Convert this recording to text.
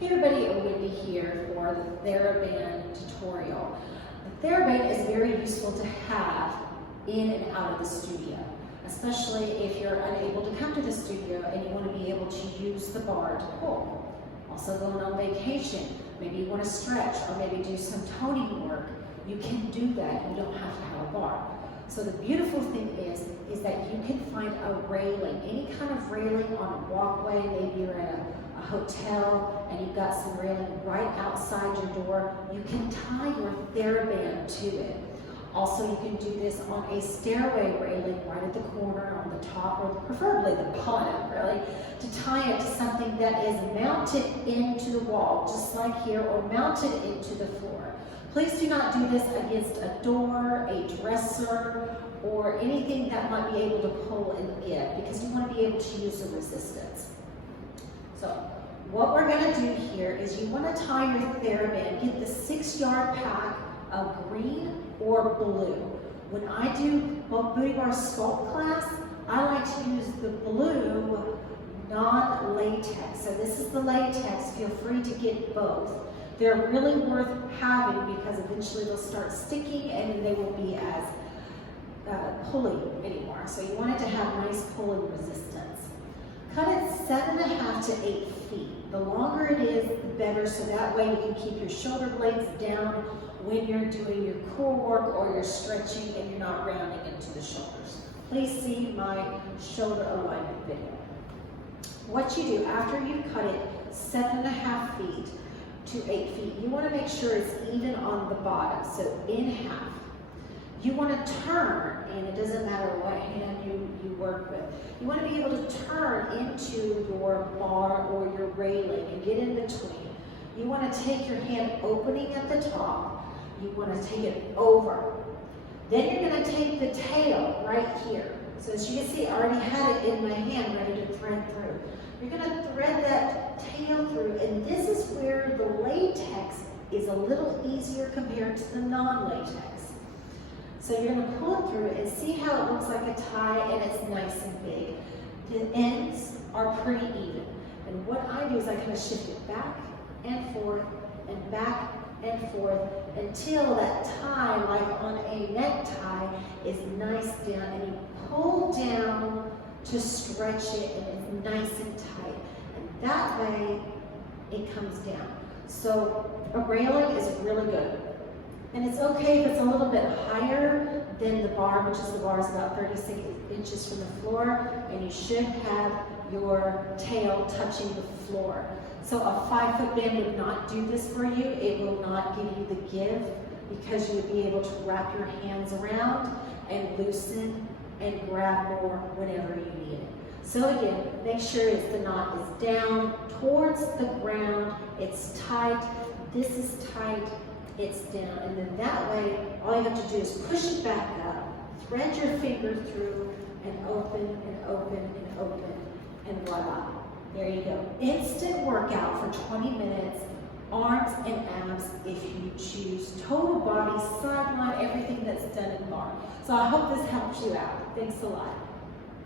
Hey everybody, Wendy here for the Theraband tutorial. The Theraband is very useful to have in and out of the studio, especially if you're unable to come to the studio and you want to be able to use the bar to pull. Also going on vacation, maybe you want to stretch or maybe do some toning work, you can do that. You don't have to have a bar. So the beautiful thing is that you can find a railing, any kind of railing on a walkway. Maybe you're at a hotel and you've got some railing right outside your door. You can tie your Theraband to it. Also, you can do this on a stairway railing right at the corner, on the top, or preferably the bottom, really, to tie it to something that is mounted into the wall, just like here, or mounted into the floor. Please do not do this against a door, a dresser, or anything that might be able to pull and give, because you want to be able to use the resistance. So what we're going to do here is you want to tie your Theraband. Get the 6-yard pack of green or blue. When I do booty bar sculpt class, I like to use the blue non-latex. So this is the latex. Feel free to get both. They're really worth having because eventually they'll start sticking and they won't be as pulling anymore. So you want it to have nice pulling resistance. Cut it 7.5 to 8 feet. The longer it is, the better, so that way you can keep your shoulder blades down when you're doing your core work or you're stretching and you're not rounding into the shoulders. Please see my shoulder alignment video. What you do after you cut it 7.5 feet to 8 feet, you want to make sure it's even on the bottom, so in half. You want to turn, and it doesn't matter what hand you work with. You want to be able to turn into your bar or your railing and get in between. You want to take your hand opening at the top. You want to take it over. Then you're going to take the tail right here. So as you can see, I already had it in my hand ready to thread through. You're going to thread that tail through, and this is where the latex is a little easier compared to the non-latex. So you're going to pull it through and see how it looks like a tie, and it's nice and big. The ends are pretty even. And what I do is I kind of shift it back and forth and back and forth until that tie, like on a necktie, is nice down, and you pull down to stretch it, and it's nice and tight. And that way, it comes down. So a railing is really good. And it's okay if it's a little bit higher than the bar, which is the bar is about 36 inches from the floor, and you should have your tail touching the floor. So a 5-foot band would not do this for you. It will not give you the give, because you would be able to wrap your hands around and loosen and grab more whenever you need it. So again, make sure the knot is down towards the ground, it's tight, this is tight, it's down, and then that way, all you have to do is push it back up, thread your finger through, and open, and open, and open, and voila. There you go. Instant workout for 20 minutes, arms and abs if you choose, total body, sideline, everything that's done in bar. So I hope this helps you out. Thanks a lot.